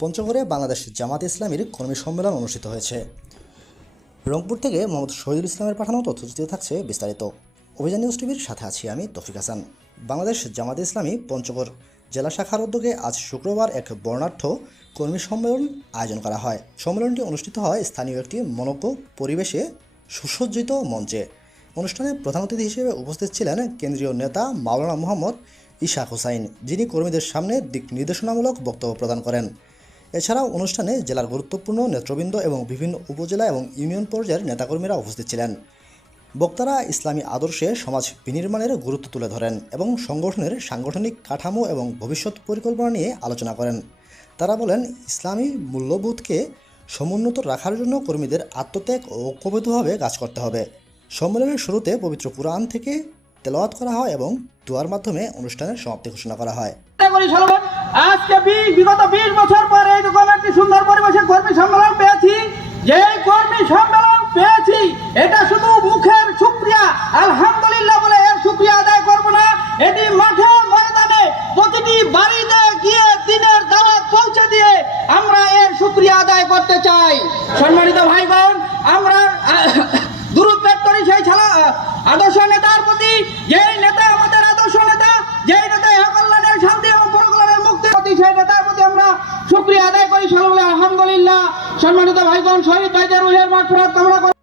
পঞ্চগড়ে বাংলাদেশ জামাত ইসলামীর কর্মী সম্মেলন অনুষ্ঠিত হয়েছে। রংপুর থেকে মোহাম্মদ শহীদুল ইসলামের পাঠানো তথ্যচিত্রে থাকছে বিস্তারিত। অভিযান নিউজ টিভির সাথে আছি আমি তৌফিক হাসান। বাংলাদেশ জামাত ইসলামী পঞ্চগড় জেলা শাখার উদ্যোগে আজ শুক্রবার এক বর্ণাঢ্য কর্মী সম্মেলন আয়োজন করা হয়। সম্মেলনটি অনুষ্ঠিত হয় স্থানীয় একটি মনোজ্ঞ পরিবেশে সুসজ্জিত মঞ্চে। অনুষ্ঠানে প্রধান অতিথি হিসেবে উপস্থিত ছিলেন কেন্দ্রীয় নেতা মাওলানা মোহাম্মদ ইশাক হোসাইন, যিনি কর্মীদের সামনে দিক নির্দেশনামূলক বক্তব্য প্রদান করেন। এছাড়াও অনুষ্ঠানে জেলার গুরুত্বপূর্ণ নেতৃবৃন্দ এবং বিভিন্ন উপজেলা এবং ইউনিয়ন পর্যায়ের নেতাকর্মীরা উপস্থিত ছিলেন। বক্তারা ইসলামী আদর্শে সমাজ বিনির্মাণের গুরুত্ব তুলে ধরেন এবং সংগঠনের সাংগঠনিক কাঠামো এবং ভবিষ্যৎ পরিকল্পনা নিয়ে আলোচনা করেন। তারা বলেন, ইসলামী মূল্যবোধকে সমুন্নত রাখার জন্য কর্মীদের আত্মত্যাগ ও ঐক্যবদ্ধভাবে কাজ করতে হবে। সম্মেলনের শুরুতে পবিত্র কুরআন থেকে তেলাওয়াত করা হয় এবং দোয়ার মাধ্যমে অনুষ্ঠানের সমাপ্তি ঘোষণা করা হয়। আজকে বিগত 20 বছর পরে এরকম একটি সুন্দর পরিবেশে কর্মী সম্মেলন পেয়েছি। যে কর্মী সম্মেলন পেয়েছি এটা শুধু মুখের শুকরিয়া আলহামদুলিল্লাহ বলে এর শুকরিয়া আদায় করব না, এটি মাঠে ময়দানে প্রতিটি বাড়িতে গিয়ে দিনের দাওয়াত পৌঁছে দিয়ে আমরা এর শুকরিয়া আদায় করতে চাই। সম্মানিত ভাই বোন, আমরা দুরূদ পেশ করি সেই আদর্শ নেতার প্রতি, যেই নেতা আমাদের আদর্শ নেতা, যেই নেতা কল্যাণের শান্তি এবং পরকল্যাণের মুক্তির প্রতি, সেই নেতার প্রতি আমরা শুকরিয়া আদায় করি। আলহামদুলিল্লাহ। সম্মানিত ভাই বোন, শহীদ ভাইদের রুহের মাগফিরাত কামনা করি।